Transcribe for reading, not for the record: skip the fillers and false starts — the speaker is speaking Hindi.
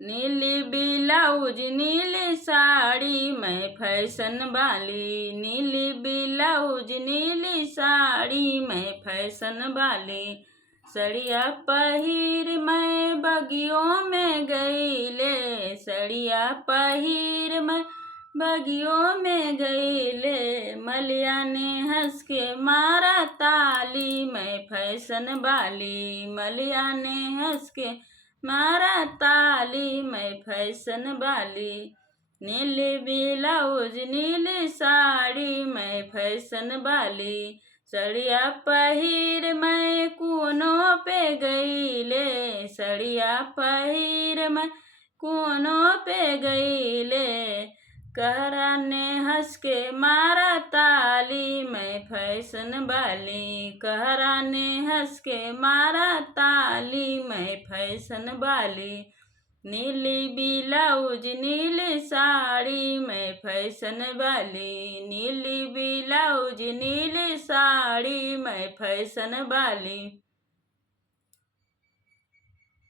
नीली ब्लाउज नीली साड़ी मैं फैशन वाली, नीली ब्लाउज नीली साड़ी मैं फैशन वाली। सड़िया पहिर मैं बगियों में गईले, सड़िया पहिर मैं बगियों में गईले। मलिया ने हंस के मारा ताली मैं फैशन वाली, मलिया ने हंस के मारा ताली मैं फैशन वाली। नीली ब्लाउज नीली साड़ी मैं फैशन वाली। सड़िया पहिर मैं कोनों पे गईले, सड़िया पहिर मैं कोनों पे गईले। कहरा ने हंस के मारा ताली मैं फैशन वाली, कहरा ने हंस के मारा ताली मैं फैशन वाली। नीली ब्लाउज नीली साड़ी मैं फैशन वाली, नीली ब्लाउज नीली साड़ी मैं फैशन वाली।